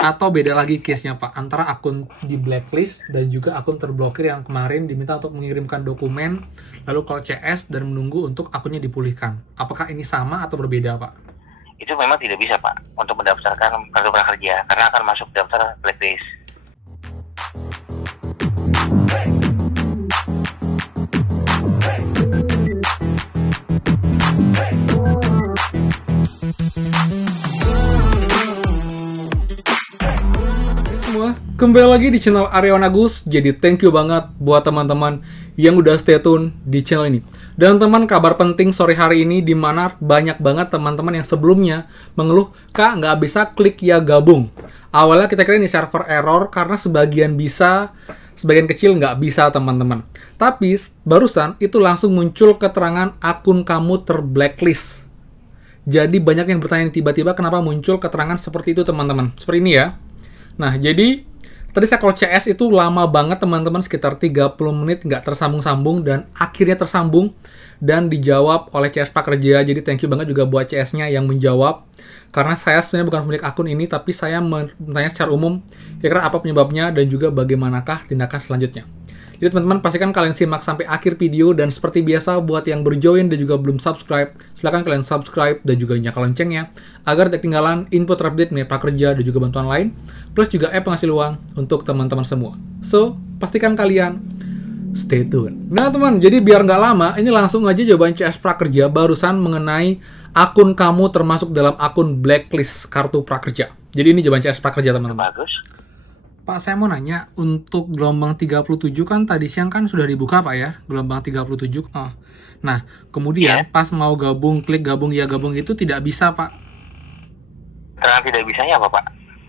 Atau beda lagi case-nya Pak, antara akun di blacklist dan juga akun terblokir yang kemarin diminta untuk mengirimkan dokumen, lalu call CS dan menunggu untuk akunnya dipulihkan. Apakah ini sama atau berbeda Pak? Itu memang tidak bisa Pak untuk mendaftarkan kartu prakerja karena akan masuk daftar blacklist. Semua, kembali lagi di channel Aryawan Agus. Jadi thank you banget buat teman-teman yang udah stay tune di channel ini. Dan teman, kabar penting sore hari ini di mana banyak banget teman-teman yang sebelumnya mengeluh, Kak nggak bisa klik ya gabung. Awalnya kita kira ini server error karena sebagian bisa, sebagian kecil nggak bisa teman-teman. Tapi barusan itu langsung muncul keterangan akun kamu terblacklist. Jadi banyak yang bertanya tiba-tiba kenapa muncul keterangan seperti itu teman-teman. Seperti ini ya. Nah, jadi tadi saya call CS itu lama banget teman-teman, sekitar 30 menit nggak tersambung-sambung dan akhirnya tersambung dan dijawab oleh CS Prakerja. Jadi thank you banget juga buat CS-nya yang menjawab. Karena saya sebenarnya bukan pemilik akun ini, tapi saya bertanya secara umum kira-kira apa penyebabnya dan juga bagaimanakah tindakan selanjutnya. Jadi teman-teman pastikan kalian simak sampai akhir video, dan seperti biasa buat yang berjoin dan juga belum subscribe, silahkan kalian subscribe dan juga nyalakan loncengnya agar tidak ketinggalan info terupdate mengenai prakerja dan juga bantuan lain, plus juga penghasil uang untuk teman-teman semua. So, pastikan kalian stay tune. Nah teman, jadi biar nggak lama, ini langsung aja jawaban CS Prakerja barusan mengenai akun kamu termasuk dalam akun blacklist kartu prakerja. Jadi ini jawaban CS Prakerja teman-teman. Bagus. Pak, saya mau nanya, untuk gelombang 37 kan tadi siang kan sudah dibuka Pak ya, gelombang 37. Oh. Nah, kemudian pas mau gabung, klik gabung ya gabung itu tidak bisa Pak. Karena tidak bisanya apa Pak?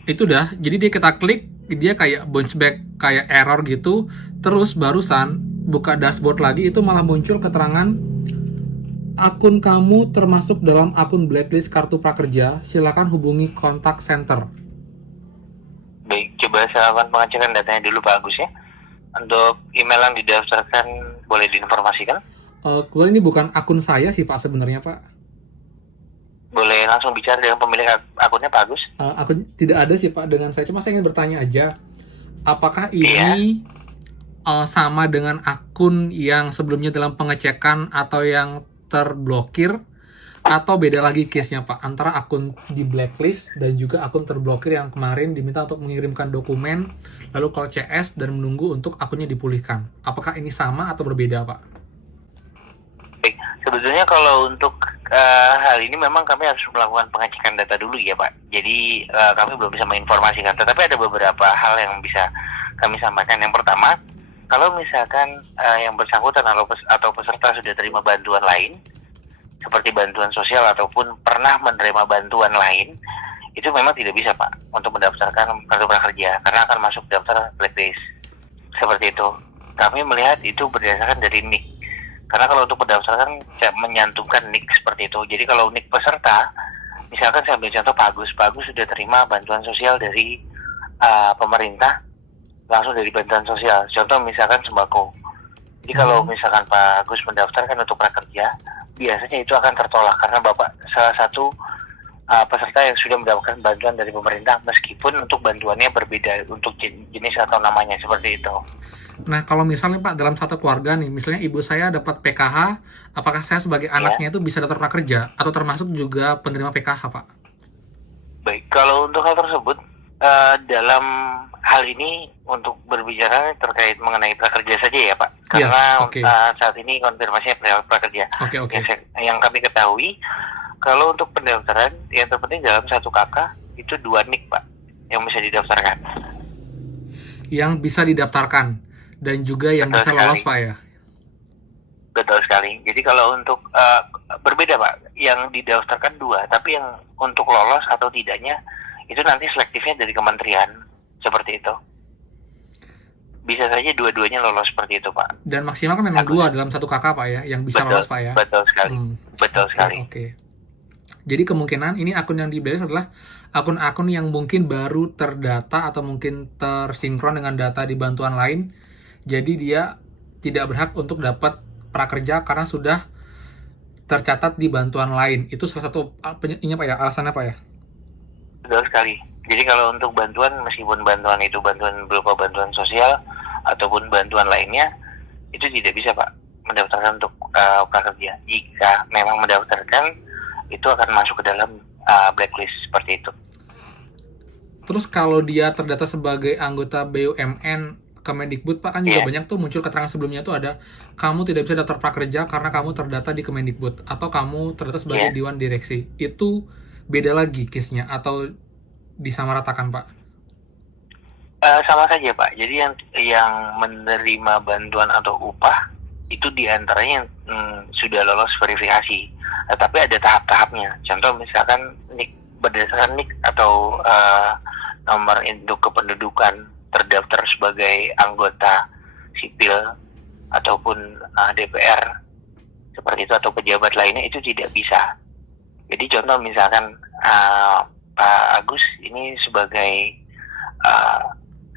Itu dah, jadi kita klik, dia kayak bounce back, kayak error gitu, terus barusan buka dashboard lagi, itu malah muncul keterangan akun kamu termasuk dalam akun blacklist kartu prakerja, silakan hubungi kontak center. Baik, coba saya akan pengecekan datanya dulu Pak Agus ya. Untuk email yang didaftarkan boleh diinformasikan? Kebetulan ini bukan akun saya sih Pak sebenarnya Pak. Boleh langsung bicara dengan pemilik akunnya Pak Agus? Akun tidak ada sih Pak dengan saya, cuma saya ingin bertanya aja, apakah ini sama dengan akun yang sebelumnya dalam pengecekan atau yang terblokir, atau beda lagi case-nya Pak, antara akun di blacklist dan juga akun terblokir yang kemarin diminta untuk mengirimkan dokumen, lalu call CS dan menunggu untuk akunnya dipulihkan. Apakah ini sama atau berbeda Pak? Baik, sebetulnya kalau untuk hal ini memang kami harus melakukan pengecekan data dulu ya Pak. Jadi kami belum bisa menginformasikan, tetapi ada beberapa hal yang bisa kami sampaikan. Yang pertama, kalau misalkan yang bersangkutan atau peserta sudah terima bantuan lain, seperti bantuan sosial ataupun pernah menerima bantuan lain, itu memang tidak bisa Pak untuk mendaftarkan kartu prakerja karena akan masuk daftar blacklist. Seperti itu. Kami melihat itu berdasarkan dari NIK. Karena kalau untuk mendaftarkan menyantumkan NIK seperti itu. Jadi kalau NIK peserta, misalkan saya ambil contoh Pak Agus sudah terima bantuan sosial dari pemerintah, langsung dari bantuan sosial. Contoh misalkan sembako. Jadi kalau misalkan Pak Agus mendaftarkan untuk prakerja, biasanya itu akan tertolak karena Bapak salah satu peserta yang sudah mendapatkan bantuan dari pemerintah, meskipun untuk bantuannya berbeda untuk jenis atau namanya, seperti itu. Nah, kalau misalnya Pak dalam satu keluarga nih, misalnya ibu saya dapat PKH, apakah saya sebagai anaknya itu bisa daftar prakerja atau termasuk juga penerima PKH Pak? Baik, kalau untuk hal tersebut, dalam hal ini untuk berbicara terkait mengenai prakerja saja ya Pak, karena saat ini konfirmasinya prakerja. Yang kami ketahui, kalau untuk pendaftaran yang terpenting dalam satu kakak itu 2 NIK Pak yang bisa didaftarkan. Yang bisa didaftarkan dan juga yang bisa lolos Pak ya? Betul sekali. Jadi kalau untuk berbeda Pak, yang didaftarkan 2, tapi yang untuk lolos atau tidaknya itu nanti selektifnya dari kementerian, seperti itu. Bisa saja dua-duanya lolos seperti itu Pak. Dan maksimal kan memang 2 dalam satu kakak Pak ya, yang bisa lolos Pak ya? Betul sekali. Betul sekali. Oke. Jadi kemungkinan ini akun yang di blacklist adalah akun-akun yang mungkin baru terdata atau mungkin tersinkron dengan data di bantuan lain. Jadi dia tidak berhak untuk dapat prakerja karena sudah tercatat di bantuan lain. Itu salah satu ini Pak ya, alasannya Pak ya? Betul sekali. Jadi kalau untuk bantuan, meskipun bantuan itu bantuan berupa bantuan sosial ataupun bantuan lainnya, itu tidak bisa Pak mendaftarkan untuk prakerja. Jika memang mendaftarkan, itu akan masuk ke dalam blacklist seperti itu. Terus kalau dia terdata sebagai anggota BUMN Kemendikbud, Pak, kan juga banyak tuh muncul keterangan sebelumnya tuh ada kamu tidak bisa daftar prakerja karena kamu terdata di Kemendikbud atau kamu terdata sebagai Dewan Direksi. Itu beda lagi case-nya atau disamaratakan, Pak? Sama saja Pak. Jadi yang menerima bantuan atau upah itu diantaranya yang sudah lolos verifikasi. Tapi ada tahap-tahapnya. Contoh misalkan berdasarkan NIK atau nomor induk kependudukan terdaftar sebagai anggota sipil ataupun DPR seperti itu atau pejabat lainnya itu tidak bisa. Jadi contoh misalkan Pak Agus ini sebagai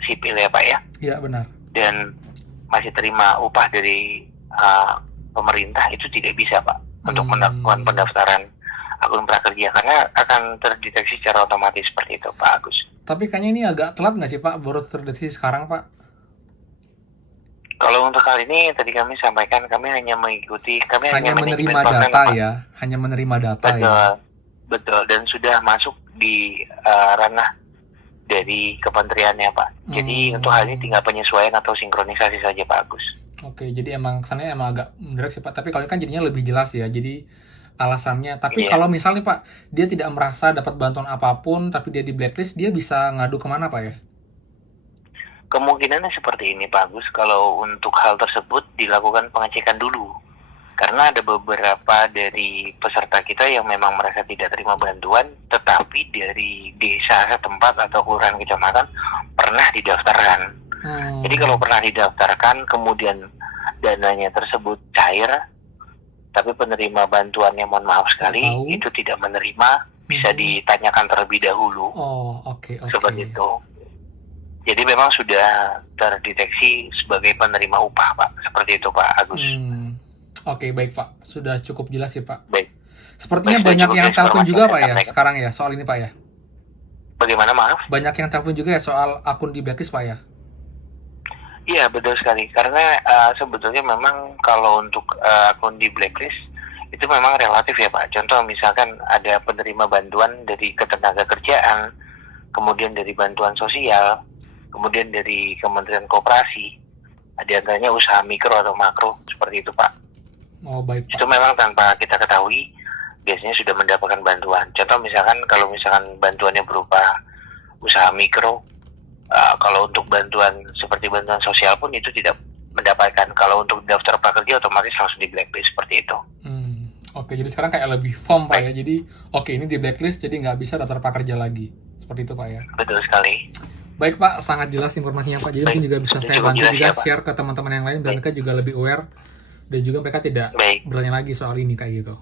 sipil ya Pak ya? Iya benar. Dan masih terima upah dari pemerintah itu tidak bisa Pak untuk melakukan pendaftaran akun prakerja karena akan terdeteksi secara otomatis seperti itu Pak Agus. Tapi kayaknya ini agak telat nggak sih Pak? Baru terdeteksi sekarang Pak? Kalau untuk hal ini tadi kami sampaikan kami hanya mengikuti, kami hanya menerima data ya, hanya menerima data betul, ya. Betul, dan sudah masuk di ranah dari kementeriannya Pak. Jadi untuk hal ini tinggal penyesuaian atau sinkronisasi saja Pak Agus. Oke, jadi emang kesannya emang agak mendadak sih Pak. Tapi kalau ini kan jadinya lebih jelas ya. Jadi alasannya. Tapi kalau misalnya Pak, dia tidak merasa dapat bantuan apapun, tapi dia di blacklist, dia bisa ngadu kemana Pak ya? Kemungkinannya seperti ini Pak Agus. Kalau untuk hal tersebut dilakukan pengecekan dulu. Karena ada beberapa dari peserta kita yang memang mereka tidak terima bantuan, tetapi dari desa setempat atau kelurahan kecamatan pernah didaftarkan. Jadi kalau pernah didaftarkan, kemudian dananya tersebut cair, tapi penerima bantuannya mohon maaf sekali, itu tidak menerima, bisa ditanyakan terlebih dahulu. Oke. Seperti itu. Jadi memang sudah terdeteksi sebagai penerima upah Pak, seperti itu Pak Agus. Oke, baik Pak. Sudah cukup jelas sih Pak. Baik. Sepertinya banyak yang telepon juga Pak ya, sekarang ya, soal ini Pak ya. Bagaimana maaf? Banyak yang telepon juga ya soal akun di blacklist Pak ya. Iya betul sekali, karena sebetulnya memang kalau untuk akun di blacklist itu memang relatif ya Pak. Contoh misalkan ada penerima bantuan dari ketenagakerjaan, kemudian dari bantuan sosial, kemudian dari Kementerian Koperasi, ada antaranya usaha mikro atau makro, seperti itu Pak. Baik Pak. Itu memang tanpa kita ketahui biasanya sudah mendapatkan bantuan. Contoh misalkan kalau misalkan bantuannya berupa usaha mikro, kalau untuk bantuan seperti bantuan sosial pun itu tidak mendapatkan. Kalau untuk daftar prakerja otomatis langsung di blacklist seperti itu. Oke, jadi sekarang kayak lebih firm Pak ya. Jadi ini di blacklist, jadi nggak bisa daftar prakerja lagi. Seperti itu Pak ya. Betul sekali. Baik Pak, sangat jelas informasinya Pak. Jadi mungkin juga bisa saya bantu juga share ke teman-teman yang lain dan mereka juga lebih aware dan juga mereka tidak bertanya lagi soal ini kayak gitu.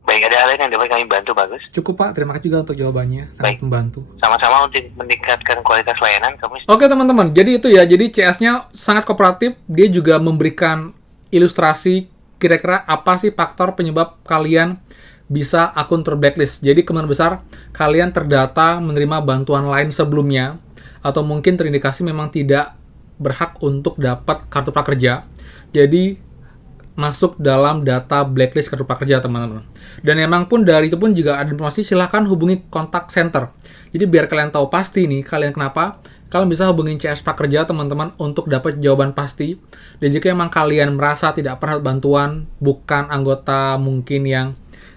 Baik, ada hal lain yang dapat kami bantu Bagus? Cukup Pak, terima kasih juga untuk jawabannya, sangat membantu. Sama-sama untuk meningkatkan kualitas layanan kami. Oke teman-teman, jadi itu ya, jadi CS-nya sangat kooperatif, dia juga memberikan ilustrasi kira-kira apa sih faktor penyebab kalian bisa akun terblacklist. Jadi kemungkinan besar kalian terdata menerima bantuan lain sebelumnya, atau mungkin terindikasi memang tidak berhak untuk dapat kartu prakerja. Jadi masuk dalam data blacklist kartu prakerja teman-teman. Dan emang pun dari itu pun juga ada informasi, silahkan hubungi kontak center. Jadi biar kalian tahu pasti nih kalian kenapa, kalian bisa hubungin CS Prakerja teman-teman untuk dapat jawaban pasti. Dan jika emang kalian merasa tidak pernah bantuan, bukan anggota mungkin yang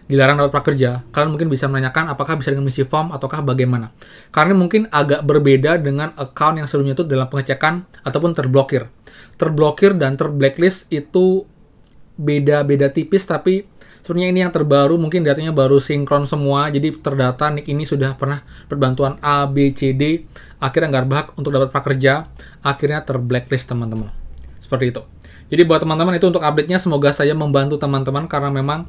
dilarang dapat prakerja, kalian mungkin bisa menanyakan apakah bisa dengan mengisi form ataukah bagaimana. Karena mungkin agak berbeda dengan account yang sebelumnya itu dalam pengecekan ataupun terblokir. Terblokir dan terblacklist itu beda-beda tipis, tapi sebenarnya ini yang terbaru, mungkin datanya baru sinkron semua, jadi terdata nick ini sudah pernah berbantuan A, B, C, D, akhirnya nggak berhak untuk dapat prakerja, akhirnya terblacklist teman-teman. Seperti itu. Jadi buat teman-teman itu untuk update-nya, semoga saya membantu teman-teman, karena memang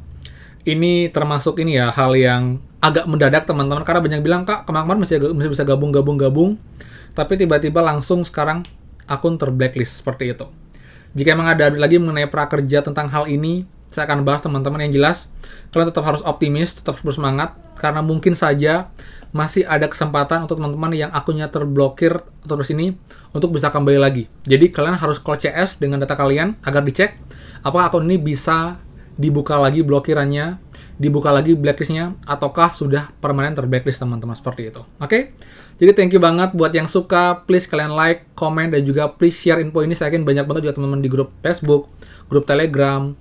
ini termasuk ini ya, hal yang agak mendadak teman-teman, karena banyak bilang, Kak, kemarin masih bisa gabung, tapi tiba-tiba langsung sekarang akun terblacklist, seperti itu. Jika emang ada update lagi mengenai prakerja tentang hal ini, saya akan bahas teman-teman. Yang jelas, kalian tetap harus optimis, tetap bersemangat, karena mungkin saja masih ada kesempatan untuk teman-teman yang akunnya terblokir terus ini untuk bisa kembali lagi. Jadi kalian harus call CS dengan data kalian agar dicek apakah akun ini bisa dibuka lagi blokirannya, dibuka lagi blacklistnya, ataukah sudah permanen terblacklist teman-teman, seperti itu. Oke? Jadi thank you banget buat yang suka, please kalian like, komen, dan juga please share info ini. Saya yakin banyak banget juga teman-teman di grup Facebook, grup Telegram,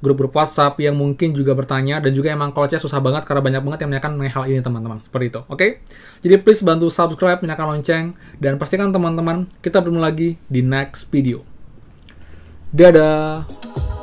grup-grup WhatsApp yang mungkin juga bertanya, dan juga emang call chat susah banget karena banyak banget yang menanyakan mengenai hal ini teman-teman. Seperti itu, oke? Jadi please bantu subscribe, nyalakan lonceng, dan pastikan teman-teman kita bertemu lagi di next video. Dadah!